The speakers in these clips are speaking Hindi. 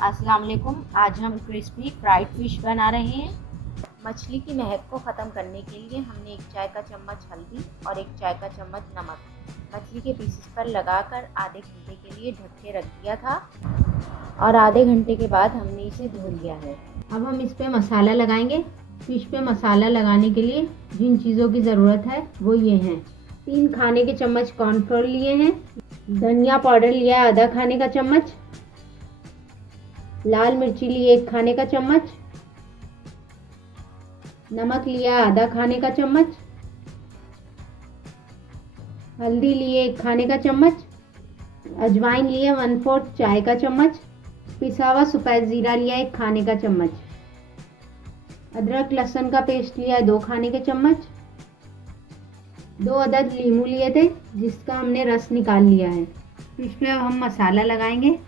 अस्सलाम वालेकुम। आज हम क्रिस्पी फ्राइड फ़िश बना रहे हैं। मछली की महक को ख़त्म करने के लिए हमने 1 चाय का चम्मच हल्दी और 1 चाय का चम्मच नमक मछली के पीसेस पर लगाकर आधे घंटे के लिए ढक के रख दिया था और आधे घंटे के बाद हमने इसे धो लिया है। अब हम इस पे मसाला लगाएंगे। फ़िश पे मसाला लगाने के लिए जिन चीज़ों की ज़रूरत है वो ये हैं: 3 खाने के चम्मच कॉर्नफ्लोर लिए हैं, धनिया पाउडर लिया है आधा खाने का चम्मच, लाल मिर्ची लिए 1 खाने का चम्मच, नमक लिया आधा खाने का चम्मच, हल्दी लिए 1 खाने का चम्मच, अजवाइन लिए 1/4 चाय का चम्मच, पिसा हुआ सफ़ेद ज़ीरा लिया 1 खाने का चम्मच, अदरक लहसुन का पेस्ट लिया है 2 खाने के चम्मच, 2 अदद नींबू लिए थे जिसका हमने रस निकाल लिया है। फिश पे अब हम मसाला लगाएंगे।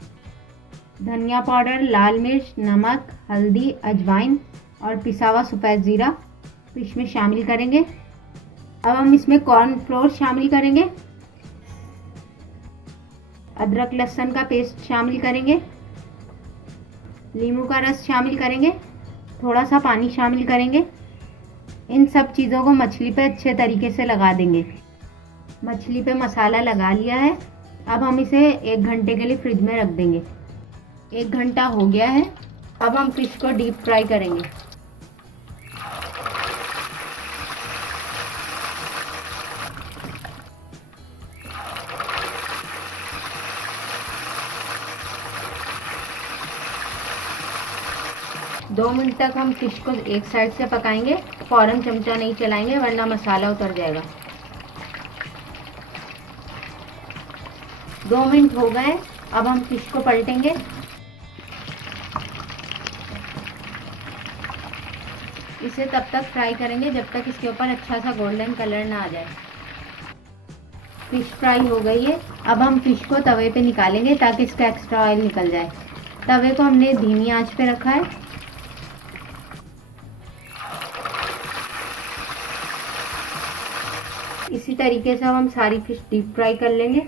धनिया पाउडर, लाल मिर्च, नमक, हल्दी, अजवाइन और पिसा हुआ सफ़ेद ज़ीरा फिश में शामिल करेंगे। अब हम इसमें कॉर्नफ्लोर शामिल करेंगे, अदरक लहसुन का पेस्ट शामिल करेंगे, नींबू का रस शामिल करेंगे, थोड़ा सा पानी शामिल करेंगे। इन सब चीज़ों को मछली पे अच्छे तरीके से लगा देंगे। मछली पे मसाला लगा लिया है। अब हम इसे 1 घंटे के लिए फ्रिज में रख देंगे। 1 घंटा हो गया है। अब हम फिश को डीप फ्राई करेंगे। दो मिनट तक हम फिश को एक साइड से पकाएंगे। फौरन चमचा नहीं चलाएंगे वरना मसाला उतर जाएगा। 2 मिनट हो गए। अब हम फिश को पलटेंगे। इसे तब तक फ्राई करेंगे जब तक इसके ऊपर अच्छा सा गोल्डन कलर ना आ जाए। फिश फ्राई हो गई है। अब हम फिश को तवे पे निकालेंगे ताकि इसका एक्स्ट्रा ऑयल निकल जाए। तवे को हमने धीमी आंच पे रखा है। इसी तरीके से हम सारी फिश डीप फ्राई कर लेंगे।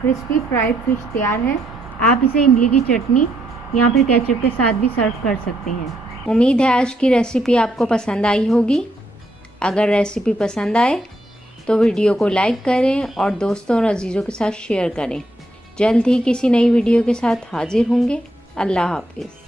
क्रिस्पी फ्राइड फिश तैयार है। आप इसे इमली की चटनी या फिर केचप के साथ भी सर्व कर सकते हैं। उम्मीद है आज की रेसिपी आपको पसंद आई होगी। अगर रेसिपी पसंद आए तो वीडियो को लाइक करें और दोस्तों और अजीज़ों के साथ शेयर करें। जल्द ही किसी नई वीडियो के साथ हाजिर होंगे। अल्लाह हाफिज़।